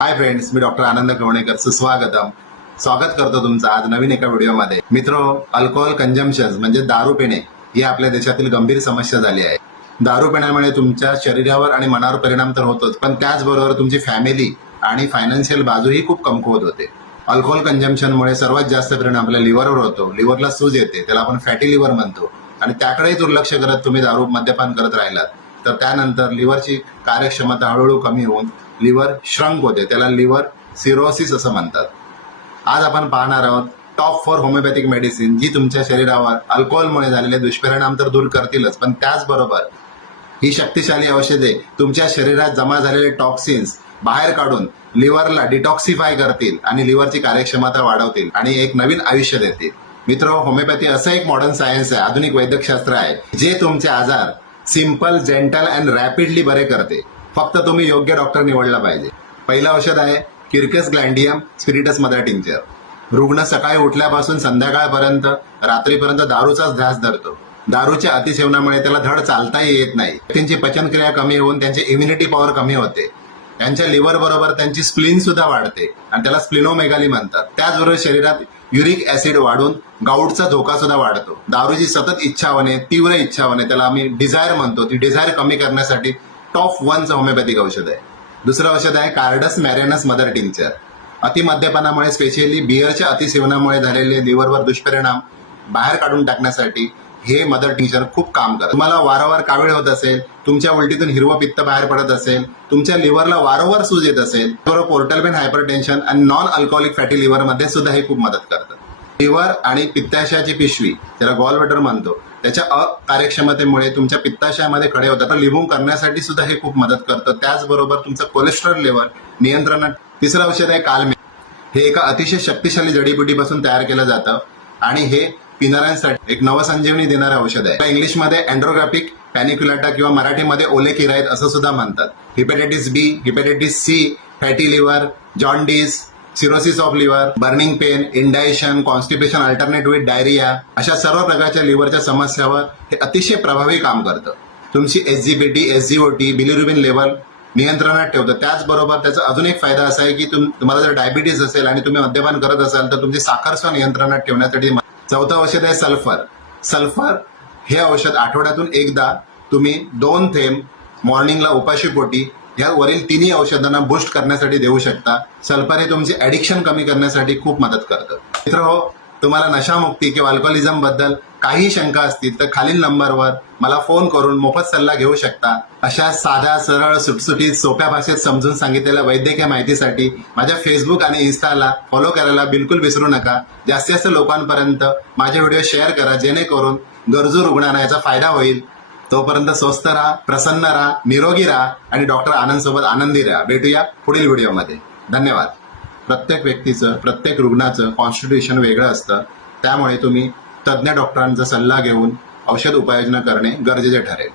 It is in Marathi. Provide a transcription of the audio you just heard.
हाय फ्रेंड्स मी डॉक्टर आनंद कवणेकर सुस्वागतम. स्वागत करतो तुमचं आज नवीन एका व्हिडिओमध्ये. मित्र अल्कोहोल कंजम्पशन म्हणजे दारू पिणे ही आपल्या देशातील गंभीर समस्या झाली आहे. दारू पिण्यामुळे तुमच्या शरीरावर आणि मनावर परिणाम तर होतोच पण त्याचबरोबर तुमची फॅमिली आणि फायनान्शियल बाजूही खूप कमकुवत होते. अल्कोहोल कंजम्पशनमुळे सर्वात जास्त परिणाम आपल्या लिव्हरवर होतो. लिव्हरला सूज येते त्याला आपण फॅटी लिव्हर म्हणतो. आणि त्याकडेही दुर्लक्ष करत तुम्ही दारू मद्यपान करत राहिलात. तर त्यानंतर लिव्हरची कार्यक्षमता हळूहळू कमी होऊन लिव्हर श्रंक होते. त्याला लिव्हर सिरोसिस असं म्हणतात. आज आपण पाहणार आहोत टॉप फॉर होमिओपॅथिक मेडिसिन जी तुमच्या शरीरावर अल्कोहोलमुळे झालेले दुष्परिणाम तर दूर करतीलच पण त्याचबरोबर ही शक्तिशाली औषधे तुमच्या शरीरात जमा झालेले टॉक्सिन्स बाहेर काढून लिव्हरला डिटॉक्सिफाय करतील आणि लिव्हरची कार्यक्षमता वाढवतील आणि एक नवीन आयुष्य देतील. मित्र होमिओपॅथी असं एक मॉडर्न सायन्स आहे आधुनिक वैद्यकशास्त्र आहे जे तुमचे आजार सिंपल जेंटल अँड रॅपिडली बरे करते. फक्त तुम्ही योग्य डॉक्टर निवडला पाहिजे. पहिलं औषध आहे किरकस ग्लँडियम स्पिरिटस मदर टिंचर. रुग्ण सकाळी उठल्यापासून संध्याकाळपर्यंत रात्रीपर्यंत दारूचाच ध्यास धरतो. दारूच्या अतिसेवनामुळे त्याला धड चालताही येत नाही. त्यांची पचनक्रिया कमी होऊन त्यांची इम्युनिटी पॉवर कमी होते. त्यांच्या लिव्हर बरोबर त्यांची स्प्लिन सुद्धा वाढते. आणि त्याला स्प्लिनोमेगाली म्हणतात. त्याचबरोबर शरीरात युरिक ऍसिड वाढून गाऊटचा धोका सुद्धा वाढतो. दारूची सतत इच्छा होणे तीव्र इच्छा होणे त्याला आम्ही डिझायर म्हणतो. ती डिझायर कमी करण्यासाठी टॉप वनचं होमिओपॅथिक औषध आहे. दुसरं औषध आहे कार्डस मॅरेनस मदर टिंचर अतिमद्यपानामुळे स्पेशली बिअरच्या अतिसेवनामुळे झालेले लिव्हरवर दुष्परिणाम बाहेर काढून टाकण्यासाठी हे मदर टीचर खूप काम करत तुम्हाला वारंवार कावीळ होत असेल तुमच्या उलटीतून हिरवं पित्त बाहेर पडत असेल तुमच्या लिव्हरला वारंवार सूज येत असेल बरोबर पोर्टल पेन हायपरटेन्शन आणि नॉन अल्कोहोलिक फॅटी लिव्हरमध्ये सुद्धा हे खूप मदत करतं लिव्हर आणि पित्ताशयाची पिशवी त्याला गॉल बटर म्हणतो त्याच्या अकार्यक्षमतेमुळे तुमच्या पित्ताशयामध्ये खडे होतात. तर लिव्हून करण्यासाठी सुद्धा हे खूप मदत करतं. त्याचबरोबर तुमचं कोलेस्ट्रॉल लेवल नियंत्रणात तिसरं औषध आहे कालमे. हे एका अतिशय शक्तिशाली जडीबुटीपासून तयार केलं जातं आणि हे पिणाऱ्यांसाठी एक नवसंजीवनी देणारं औषध आहे. इंग्लिशमध्ये अँड्रोग्राफिक पॅनिक्युलाटा किंवा मराठीमध्ये ओले किरायत असं सुद्धा म्हणतात. Hepatitis B hepatitis C fatty liver jaundice cirrhosis of liver burning pain indigestion constipation alternate with diarrhoea अशा सर्व प्रकारच्या लिव्हरच्या समस्यावर हे अतिशय प्रभावी काम करतं. तुमची एसजीबीटी एसजीओटी बिलिरुबिन लेवल नियंत्रणात ठेवतं. त्याचबरोबर त्याचा अजून एक फायदा असा आहे की तुम तुम्हाला जर डायबिटीज असेल आणि तुम्ही मद्यपान करत असाल तर तुमची साखर नियंत्रणात ठेवण्यासाठी चौथं औषध आहे सल्फर. सल्फर हे औषध आठवड्यातून एकदा तुम्ही दोन थेंब मॉर्निंगला उपाशीपोटी ह्या वरील तिन्ही औषधांना बुस्ट करण्यासाठी देऊ शकता. सल्फर हे तुमचे ऍडिक्शन कमी करण्यासाठी खूप मदत करतं. मित्र हो तुम्हाला नशामुक्ती किंवा अल्कोहोलिझमबद्दल काही शंका असतील तर खालील नंबरवर मला फोन करून मोफत सल्ला घेऊ शकता. अशा साध्या सरळ सुटसुटीत सोप्या भाषेत समजून सांगितलेल्या वैद्यकीय माहितीसाठी माझ्या फेसबुक आणि इन्स्टाला फॉलो करायला बिलकुल विसरू नका. जास्तीत जास्त लोकांपर्यंत माझे व्हिडिओ शेअर करा जेणेकरून गरजू रुग्णांना याचा फायदा होईल. तोपर्यंत स्वस्त राहा प्रसन्न राहा निरोगी राहा आणि डॉक्टर आनंद सोबत आनंदी राहा. भेटूया पुढील व्हिडिओमध्ये धन्यवाद. प्रत्येक व्यक्तीचं प्रत्येक रुग्णाचं कॉन्स्टिट्यूशन वेगळं असतं. त्यामुळे तुम्ही तज्ज्ञ डॉक्टरांचा सल्ला घेऊन औषध उपाययोजना करणे गरजेचे ठरेल.